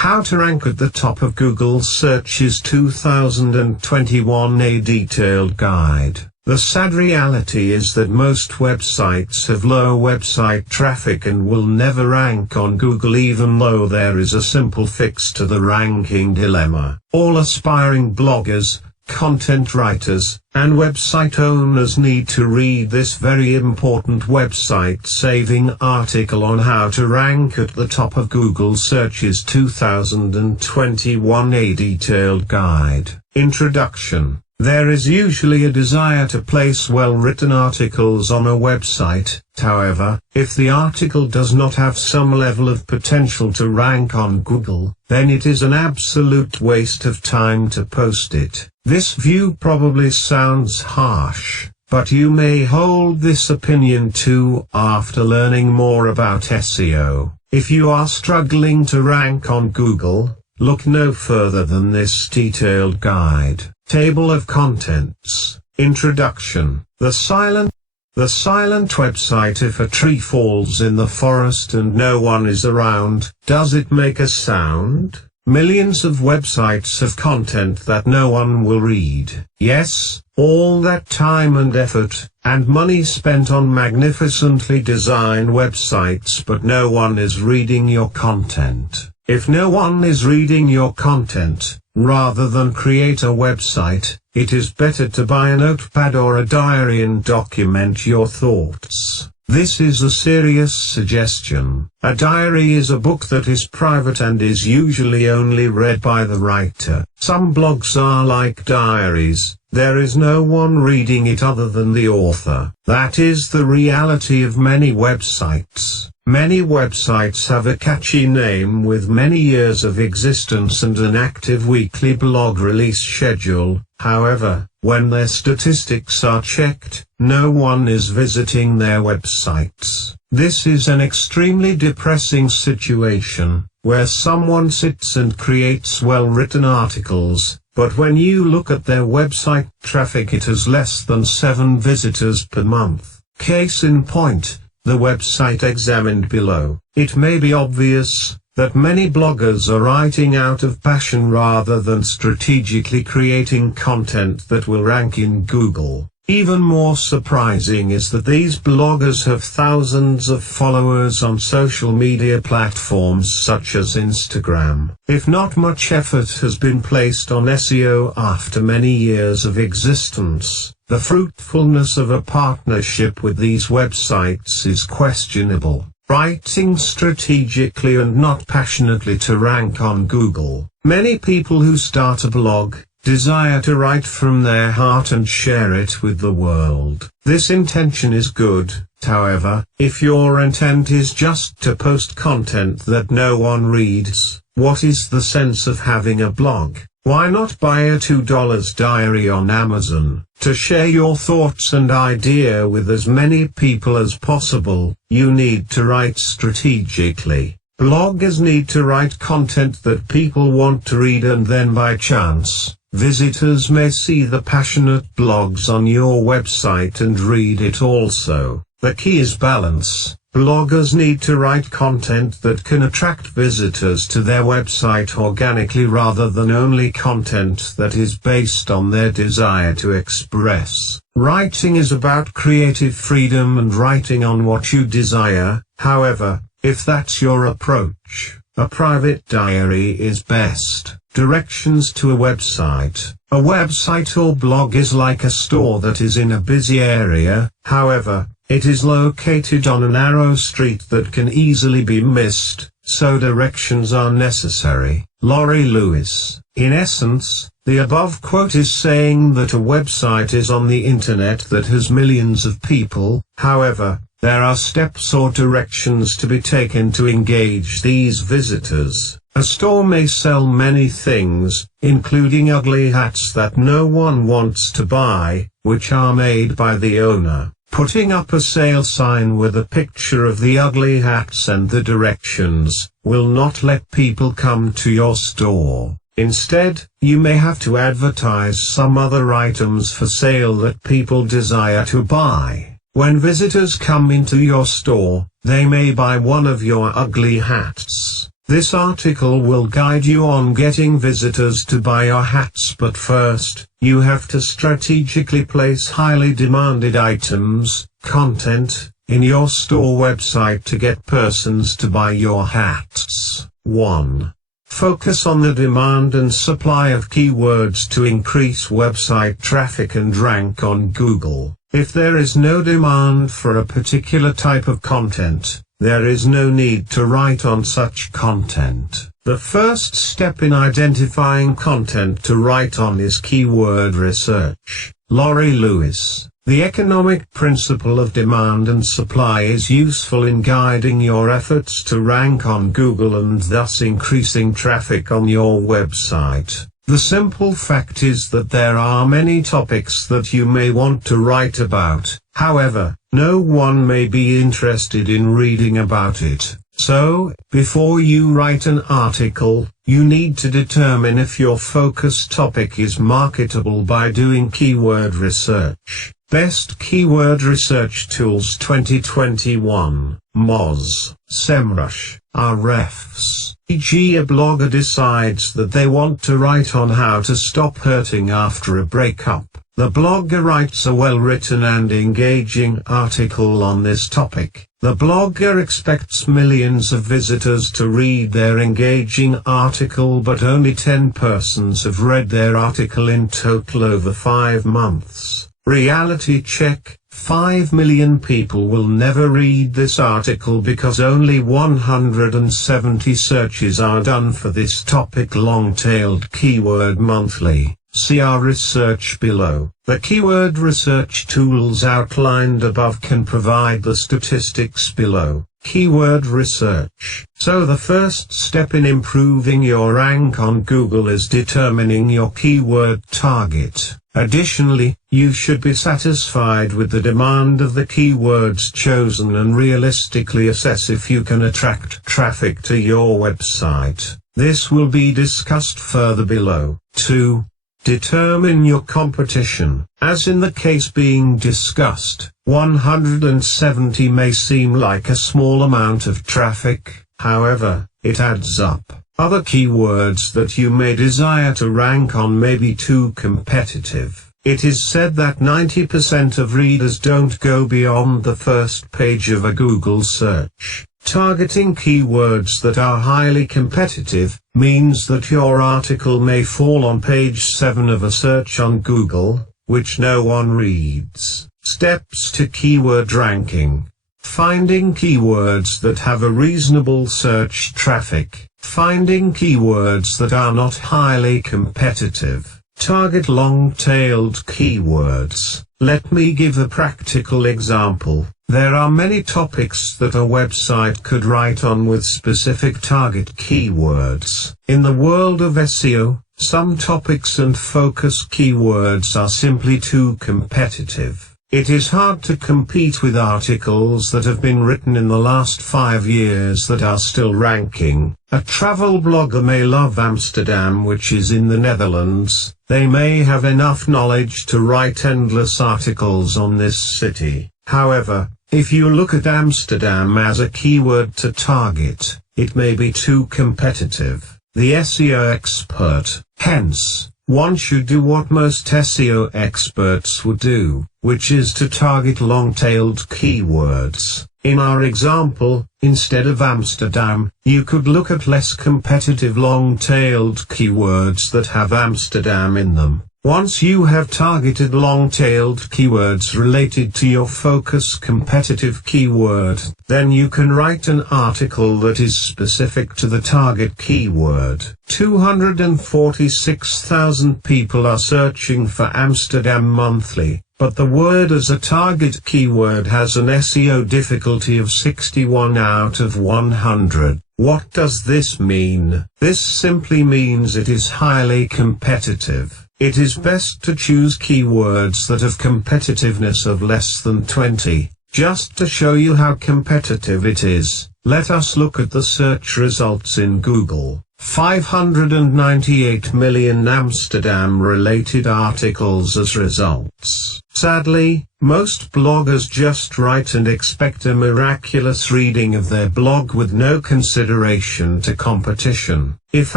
How to rank at the top of Google searches 2021, a detailed guide. The sad reality is that most websites have low website traffic and will never rank on Google, even though there is a simple fix to the ranking dilemma. All aspiring bloggers, content writers, and website owners need to read this very important website-saving article on how to rank at the top of Google searches 2021, a detailed guide. Introduction. There is usually a desire to place well-written articles on a website. However, if the article does not have some level of potential to rank on Google, then it is an absolute waste of time to post it. This view probably sounds harsh, but you may hold this opinion too after learning more about SEO. If you are struggling to rank on Google, look no further than this detailed guide. Table of Contents. Introduction. The silent website. If a tree falls in the forest and no one is around, does it make a sound? Millions of websites have content that no one will read. Yes, all that time and effort, and money spent on magnificently designed websites, but no one is reading your content. If no one is reading your content, rather than create a website, it is better to buy a notepad or a diary and document your thoughts. This is a serious suggestion. A diary is a book that is private and is usually only read by the writer. Some blogs are like diaries. There is no one reading it other than the author. That is the reality of many websites. Many websites have a catchy name with many years of existence and an active weekly blog release schedule. However, when their statistics are checked, no one is visiting their websites. This is an extremely depressing situation, where someone sits and creates well-written articles, but when you look at their website traffic, it has less than 7 visitors per month. Case in point, the website examined below. It may be obvious that many bloggers are writing out of passion rather than strategically creating content that will rank in Google. Even more surprising is that these bloggers have thousands of followers on social media platforms such as Instagram. If not much effort has been placed on SEO after many years of existence, the fruitfulness of a partnership with these websites is questionable. Writing strategically and not passionately to rank on Google. Many people who start a blog desire to write from their heart and share it with the world. This intention is good. However, if your intent is just to post content that no one reads, what is the sense of having a blog? Why not buy a $2 diary on Amazon to share your thoughts and idea with as many people as possible? You need to write strategically. Bloggers need to write content that people want to read, and then by chance, visitors may see the passionate blogs on your website and read it also. The key is balance. Bloggers need to write content that can attract visitors to their website organically rather than only content that is based on their desire to express. Writing is about creative freedom and writing on what you desire. However, if that's your approach, a private diary is best. Directions to a website. A website or blog is like a store that is in a busy area. However, it is located on a narrow street that can easily be missed, so directions are necessary. Laurie Lewis. In essence, the above quote is saying that a website is on the internet that has millions of people. However, there are steps or directions to be taken to engage these visitors. A store may sell many things, including ugly hats that no one wants to buy, which are made by the owner. Putting up a sale sign with a picture of the ugly hats and the directions will not let people come to your store. Instead, you may have to advertise some other items for sale that people desire to buy. When visitors come into your store, they may buy one of your ugly hats. This article will guide you on getting visitors to buy your hats, but first, you have to strategically place highly demanded items, content, in your store website to get persons to buy your hats. 1. Focus on the demand and supply of keywords to increase website traffic and rank on Google. If there is no demand for a particular type of content, there is no need to write on such content. The first step in identifying content to write on is keyword research. Laurie Lewis. The economic principle of demand and supply is useful in guiding your efforts to rank on Google and thus increasing traffic on your website. The simple fact is that there are many topics that you may want to write about, however, no one may be interested in reading about it. So, before you write an article, you need to determine if your focus topic is marketable by doing keyword research. Best Keyword Research Tools 2021, Moz, SEMrush, Ahrefs. E.g. a blogger decides that they want to write on how to stop hurting after a breakup. The blogger writes a well-written and engaging article on this topic. The blogger expects millions of visitors to read their engaging article, but only 10 persons have read their article in total over 5 months. Reality check: 5 million people will never read this article because only 170 searches are done for this topic. Long-tailed keyword monthly. See our research below. The keyword research tools outlined above can provide the statistics below. Keyword research. So the first step in improving your rank on Google is determining your keyword target. Additionally, you should be satisfied with the demand of the keywords chosen and realistically assess if you can attract traffic to your website. This will be discussed further below. 2. Determine your competition. As in the case being discussed, 170 may seem like a small amount of traffic, however, it adds up. Other keywords that you may desire to rank on may be too competitive. It is said that 90% of readers don't go beyond the first page of a Google search. Targeting keywords that are highly competitive means that your article may fall on page 7 of a search on Google, which no one reads. Steps to keyword ranking. Finding keywords that have a reasonable search traffic. Finding keywords that are not highly competitive. Target long-tailed keywords. Let me give a practical example. There are many topics that a website could write on with specific target keywords. In the world of SEO, some topics and focus keywords are simply too competitive. It is hard to compete with articles that have been written in the last 5 years that are still ranking. A travel blogger may love Amsterdam, which is in the Netherlands. They may have enough knowledge to write endless articles on this city. However, if you look at Amsterdam as a keyword to target, it may be too competitive. The SEO expert. Hence, one should do what most SEO experts would do, which is to target long-tailed keywords. In our example, instead of Amsterdam, you could look at less competitive long-tailed keywords that have Amsterdam in them. Once you have targeted long-tailed keywords related to your focus competitive keyword, then you can write an article that is specific to the target keyword. 246,000 people are searching for Amsterdam monthly, but the word as a target keyword has an SEO difficulty of 61 out of 100. What does this mean? This simply means it is highly competitive. It is best to choose keywords that have competitiveness of less than 20. Just to show you how competitive it is, let us look at the search results in Google. 598 million Amsterdam-related articles as results. Sadly, Most bloggers just write and expect a miraculous reading of their blog with no consideration to competition. If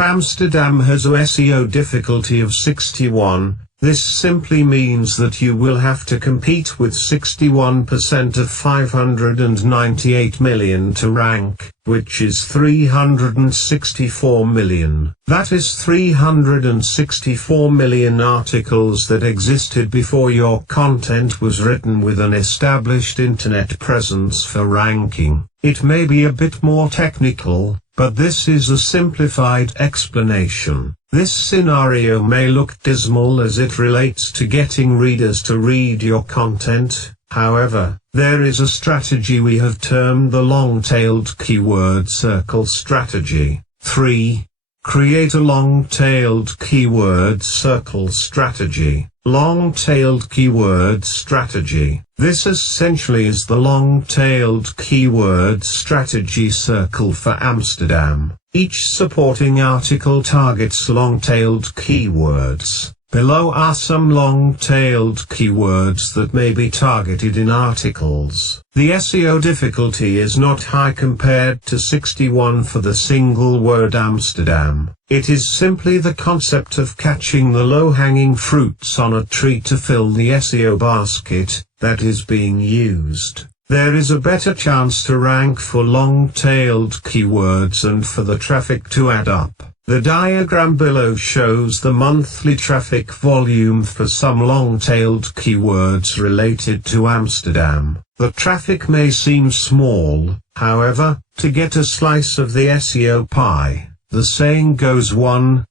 Amsterdam has a SEO difficulty of 61, this simply means that you will have to compete with 61% of 598 million to rank, which is 364 million. That is 364 million articles that existed before your content was written with an established internet presence for ranking. It may be a bit more technical, but this is a simplified explanation. This scenario may look dismal as it relates to getting readers to read your content. However, there is a strategy we have termed the long-tailed keyword circle strategy. 3. Create a long-tailed keyword circle strategy. Long-tailed keyword strategy. This essentially is the long-tailed keyword strategy circle for Amsterdam. Each supporting article targets long-tailed keywords. Below are some long-tailed keywords that may be targeted in articles. The SEO difficulty is not high compared to 61 for the single word Amsterdam. It is simply the concept of catching the low-hanging fruits on a tree to fill the SEO basket that is being used. There is a better chance to rank for long-tailed keywords and for the traffic to add up. The diagram below shows the monthly traffic volume for some long-tailed keywords related to Amsterdam. The traffic may seem small, however, to get a slice of the SEO pie. The saying goes one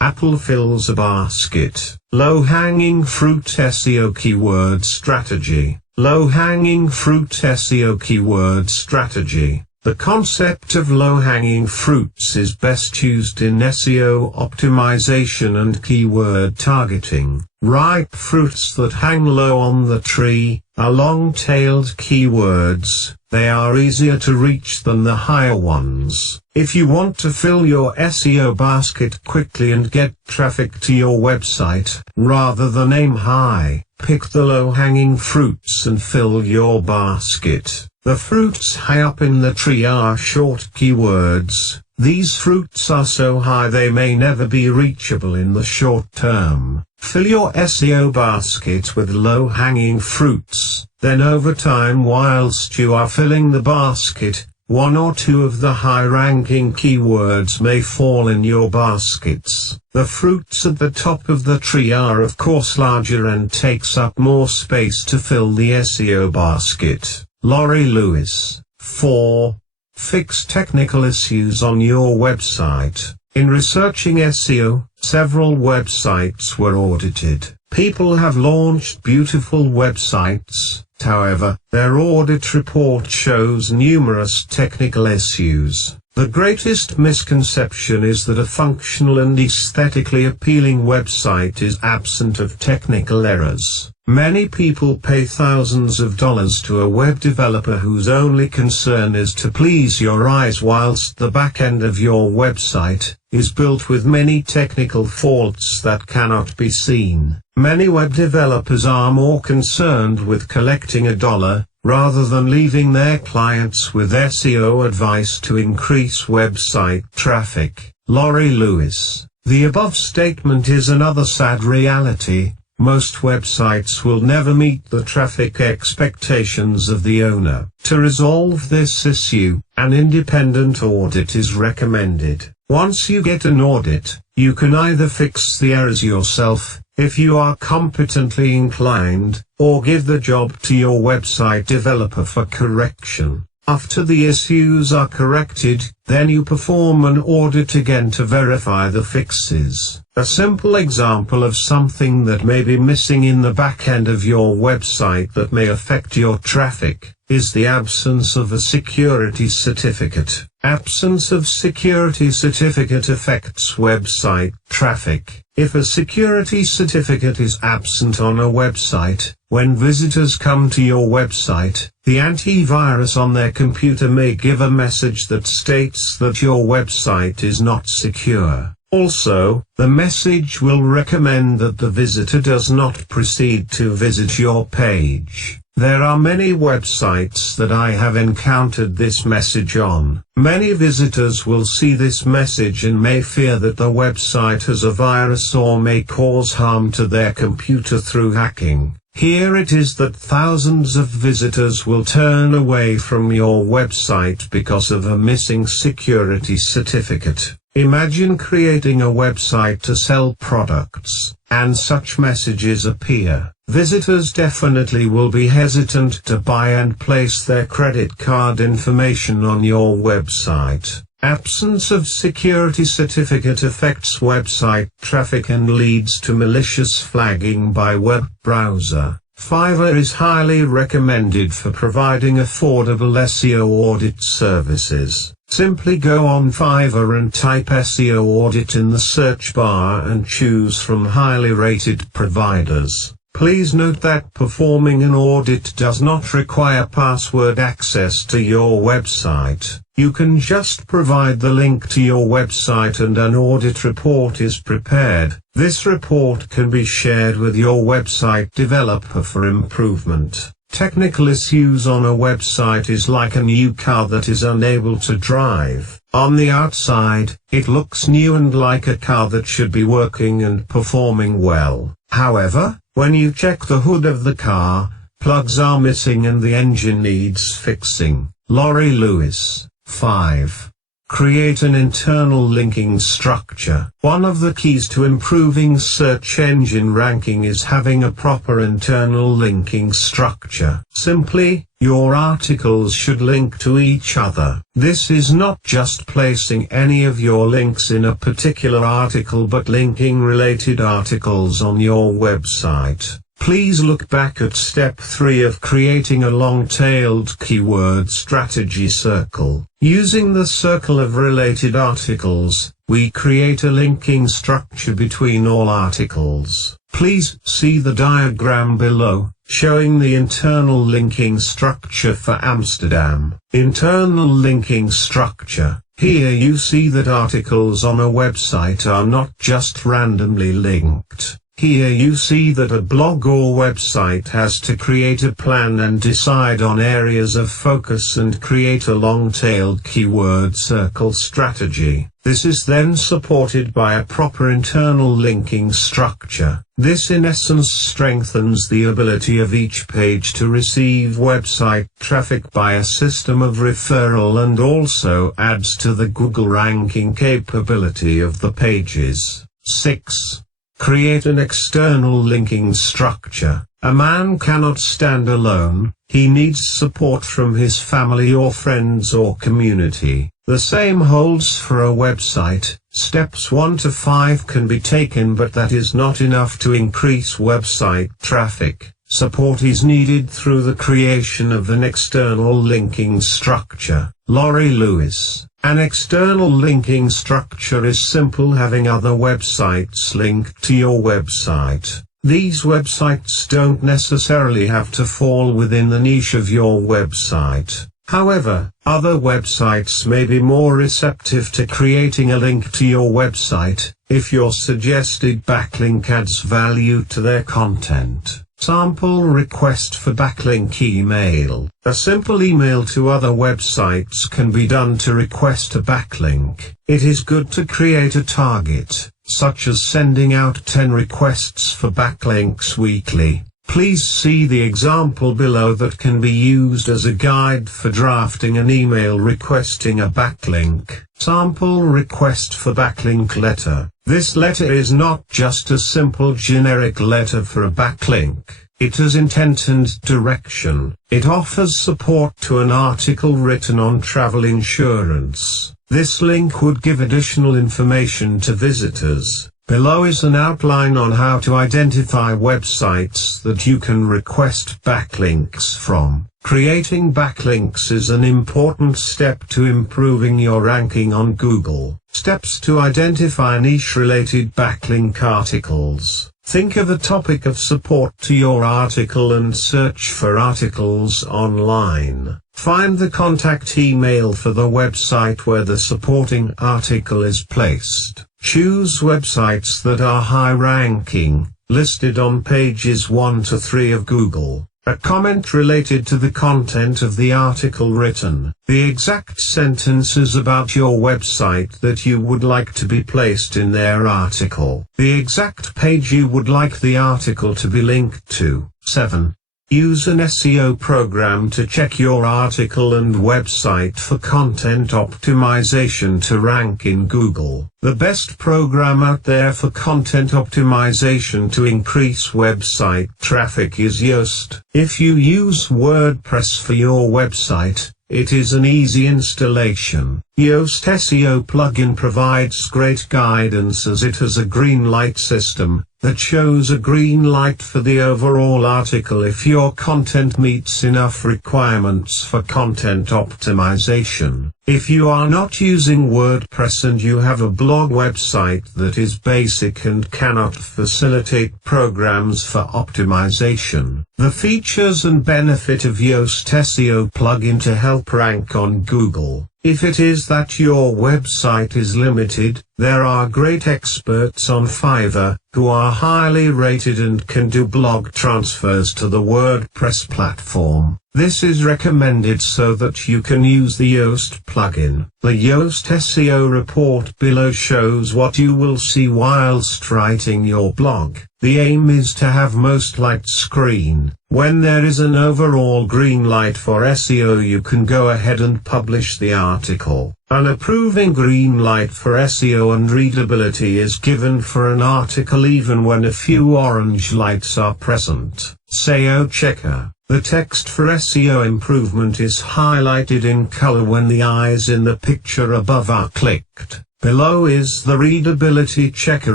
apple fills a basket. Low-hanging fruit SEO keyword strategy. Low-hanging fruit SEO keyword strategy. The concept of low-hanging fruits is best used in SEO optimization and keyword targeting. Ripe fruits that hang low on the tree are long-tailed keywords. They are easier to reach than the higher ones. If you want to fill your SEO basket quickly and get traffic to your website, rather than aim high, pick the low-hanging fruits and fill your basket. The fruits high up in the tree are short keywords. These fruits are so high they may never be reachable in the short term. Fill your SEO basket with low-hanging fruits. Then over time, whilst you are filling the basket, one or two of the high-ranking keywords may fall in your baskets. The fruits at the top of the tree are of course larger and takes up more space to fill the SEO basket. Laurie Lewis. 4. Fix technical issues on your website. In researching SEO, several websites were audited. People have launched beautiful websites. However, their audit report shows numerous technical issues. The greatest misconception is that a functional and aesthetically appealing website is absent of technical errors. Many people pay thousands of dollars to a web developer whose only concern is to please your eyes, whilst the back end of your website is built with many technical faults that cannot be seen. Many web developers are more concerned with collecting a dollar, rather than leaving their clients with SEO advice to increase website traffic. Laurie Lewis. The above statement is another sad reality. Most websites will never meet the traffic expectations of the owner. To resolve this issue, an independent audit is recommended. Once you get an audit, you can either fix the errors yourself, if you are competently inclined, or give the job to your website developer for correction. After the issues are corrected, then you perform an audit again to verify the fixes. A simple example of something that may be missing in the back end of your website that may affect your traffic is the absence of a security certificate. Absence of security certificate affects website traffic. If a security certificate is absent on a website, when visitors come to your website, the antivirus on their computer may give a message that states that your website is not secure. Also, the message will recommend that the visitor does not proceed to visit your page. There are many websites that I have encountered this message on. Many visitors will see this message and may fear that the website has a virus or may cause harm to their computer through hacking. Here it is that thousands of visitors will turn away from your website because of a missing security certificate. Imagine creating a website to sell products, and such messages appear. Visitors definitely will be hesitant to buy and place their credit card information on your website. Absence of security certificate affects website traffic and leads to malicious flagging by web browser. Fiverr is highly recommended for providing affordable SEO audit services. Simply go on Fiverr and type SEO audit in the search bar and choose from highly rated providers. Please note that performing an audit does not require password access to your website. You can just provide the link to your website and an audit report is prepared. This report can be shared with your website developer for improvement. Technical issues on a website is like a new car that is unable to drive. On the outside, it looks new and like a car that should be working and performing well. However, when you check the hood of the car, plugs are missing and the engine needs fixing. Laurie Lewis. 5. Create an internal linking structure. One of the keys to improving search engine ranking is having a proper internal linking structure. Simply, your articles should link to each other. This is not just placing any of your links in a particular article but linking related articles on your website. Please look back at step 3 of creating a long-tailed keyword strategy circle. Using the circle of related articles, we create a linking structure between all articles. Please see the diagram below, showing the internal linking structure for Amsterdam. Internal linking structure. Here you see that articles on a website are not just randomly linked. Here you see that a blog or website has to create a plan and decide on areas of focus and create a long-tailed keyword circle strategy. This is then supported by a proper internal linking structure. This in essence strengthens the ability of each page to receive website traffic by a system of referral and also adds to the Google ranking capability of the pages. 6. Create an external linking structure. A man cannot stand alone, he needs support from his family or friends or community. The same holds for a website. Steps 1 to 5 can be taken but that is not enough to increase website traffic. Support is needed through the creation of an external linking structure. Laurie Lewis. An external linking structure is simple, having other websites linked to your website. These websites don't necessarily have to fall within the niche of your website. However, other websites may be more receptive to creating a link to your website, if your suggested backlink adds value to their content. Sample request for backlink email. A simple email to other websites can be done to request a backlink. It is good to create a target, such as sending out 10 requests for backlinks weekly. Please see the example below that can be used as a guide for drafting an email requesting a backlink. Sample request for backlink letter. This letter is not just a simple generic letter for a backlink. It has intent and direction. It offers support to an article written on travel insurance. This link would give additional information to visitors. Below is an outline on how to identify websites that you can request backlinks from. Creating backlinks is an important step to improving your ranking on Google. Steps to identify niche-related backlink articles. Think of a topic of support to your article and search for articles online. Find the contact email for the website where the supporting article is placed. Choose websites that are high ranking, listed on pages 1 to 3 of Google. A comment related to the content of the article written. The exact sentences about your website that you would like to be placed in their article. The exact page you would like the article to be linked to. 7. Use an SEO program to check your article and website for content optimization to rank in Google. The best program out there for content optimization to increase website traffic is Yoast. If you use WordPress for your website, it is an easy installation. Yoast SEO plugin provides great guidance as it has a green light system that shows a green light for the overall article if your content meets enough requirements for content optimization. If you are not using WordPress and you have a blog website that is basic and cannot facilitate programs for optimization, the features and benefit of Yoast SEO plugin to help rank on Google. If it is that your website is limited, there are great experts on Fiverr, who are highly rated and can do blog transfers to the WordPress platform. This is recommended so that you can use the Yoast plugin. The Yoast SEO report below shows what you will see whilst writing your blog. The aim is to have most light screen. When there is an overall green light for SEO, you can go ahead and publish the article. An approving green light for SEO and readability is given for an article even when a few orange lights are present. SEO checker. The text for SEO improvement is highlighted in color when the eyes in the picture above are clicked. Below is the Readability Checker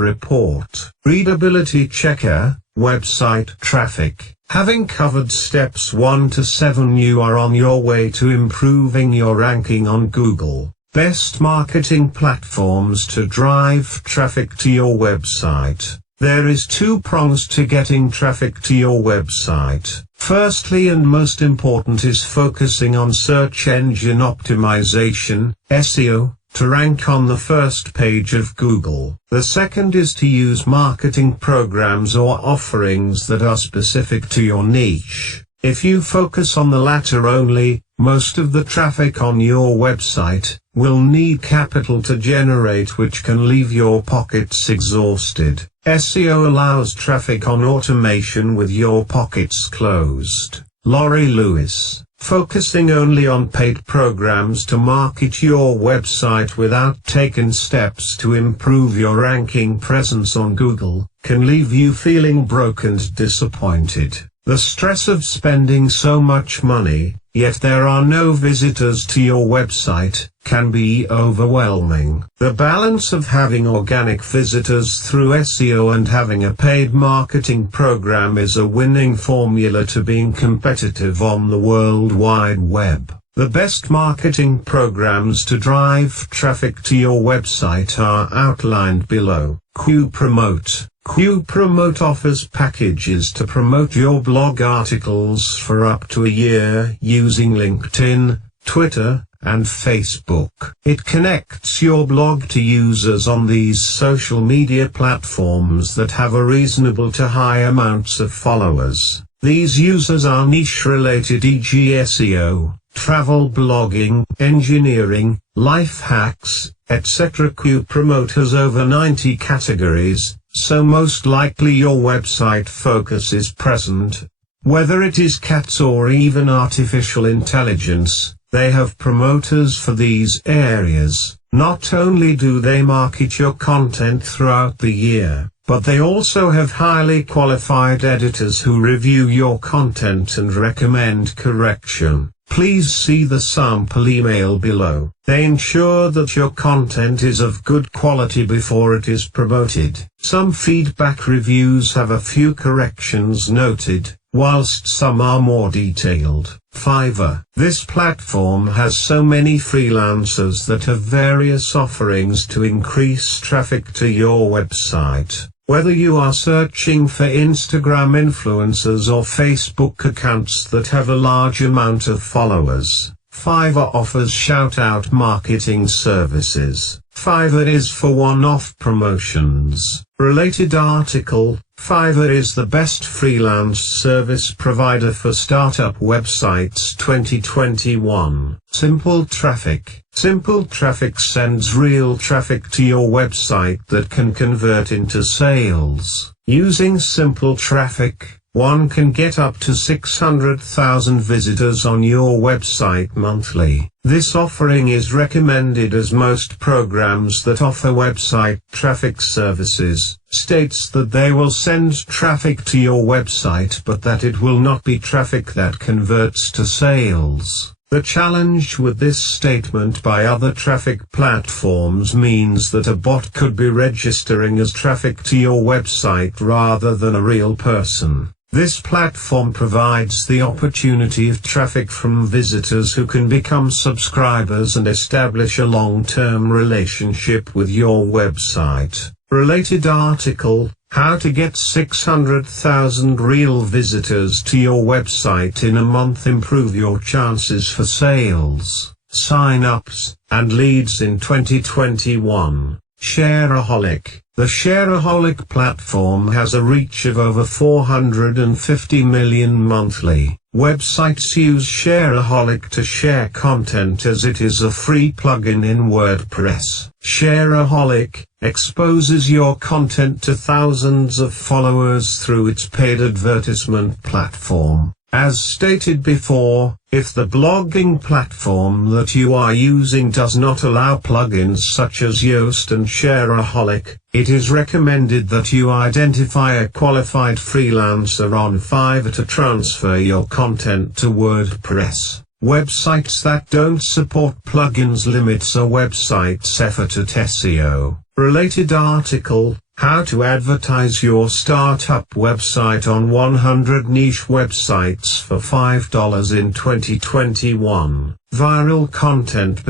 report. Readability Checker, website traffic. Having covered steps 1 to 7, you are on your way to improving your ranking on Google. Best marketing platforms to drive traffic to your website. There is 2 prongs to getting traffic to your website. Firstly and most important is focusing on search engine optimization, SEO, to rank on the first page of Google. The second is to use marketing programs or offerings that are specific to your niche. If you focus on the latter only, most of the traffic on your website will need capital to generate, which can leave your pockets exhausted. SEO allows traffic on automation with your pockets closed. Laurie Lewis. Focusing only on paid programs to market your website without taking steps to improve your ranking presence on Google can leave you feeling broke and disappointed. The stress of spending so much money, yet there are no visitors to your website, can be overwhelming. The balance of having organic visitors through SEO and having a paid marketing program is a winning formula to being competitive on the World Wide Web. The best marketing programs to drive traffic to your website are outlined below. QPromote. QPromote offers packages to promote your blog articles for up to a year using LinkedIn, Twitter, and Facebook. It connects your blog to users on these social media platforms that have a reasonable to high amounts of followers. These users are niche-related, e.g. SEO, travel blogging, engineering, life hacks, etc. QPromote has over 90 categories, so most likely your website focus is present. Whether it is cats or even artificial intelligence, they have promoters for these areas. Not only do they market your content throughout the year, but they also have highly qualified editors who review your content and recommend correction. Please see the sample email below. They ensure that your content is of good quality before it is promoted. Some feedback reviews have a few corrections noted, whilst some are more detailed. Fiverr. This platform has so many freelancers that have various offerings to increase traffic to your website. Whether you are searching for Instagram influencers or Facebook accounts that have a large amount of followers, Fiverr offers shout-out marketing services. Fiverr is for one-off promotions. Related article: Fiverr is the best freelance service provider for startup websites 2021. Simple traffic. Simple traffic sends real traffic to your website that can convert into sales. Using simple traffic, one can get up to 600,000 visitors on your website monthly. This offering is recommended as most programs that offer website traffic services states that they will send traffic to your website but that it will not be traffic that converts to sales. The challenge with this statement by other traffic platforms means that a bot could be registering as traffic to your website rather than a real person. This platform provides the opportunity of traffic from visitors who can become subscribers and establish a long-term relationship with your website. Related article: How to get 600,000 real visitors to your website in a month. Improve your chances for sales, sign-ups, and leads in 2021. Shareaholic. The Shareaholic platform has a reach of over 450 million monthly. Websites use Shareaholic to share content as it is a free plugin in WordPress. Shareaholic exposes your content to thousands of followers through its paid advertisement platform. As stated before, if the blogging platform that you are using does not allow plugins such as Yoast and Shareaholic, it is recommended that you identify a qualified freelancer on Fiverr to transfer your content to WordPress. Websites that don't support plugins limits a website's effort at SEO. Related article: How to advertise your startup website on 100 niche websites for $5 in 2021. Viral content.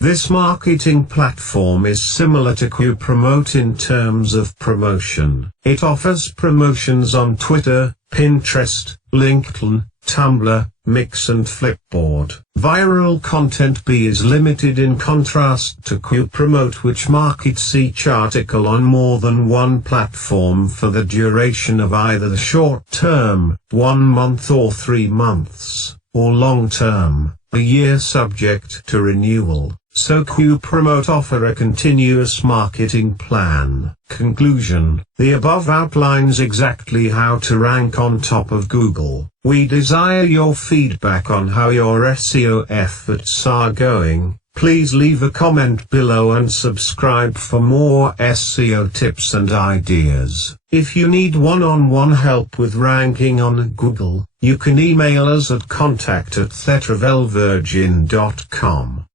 This marketing platform is similar to QPromote in terms of promotion. It offers promotions on Twitter, Pinterest, LinkedIn, Tumblr, Mix and Flipboard. Viral content is limited in contrast to QPromote, which markets each article on more than one platform for the duration of either the short term, 1 month or 3 months, or long term, a year subject to renewal. So QPromote offer a continuous marketing plan. Conclusion: the above outlines exactly how to rank on top of Google. We desire your feedback on how your SEO efforts are going. Please leave a comment below and subscribe for more SEO tips and ideas. If you need one-on-one help with ranking on Google, you can email us at contact@thetravelvirgin.com.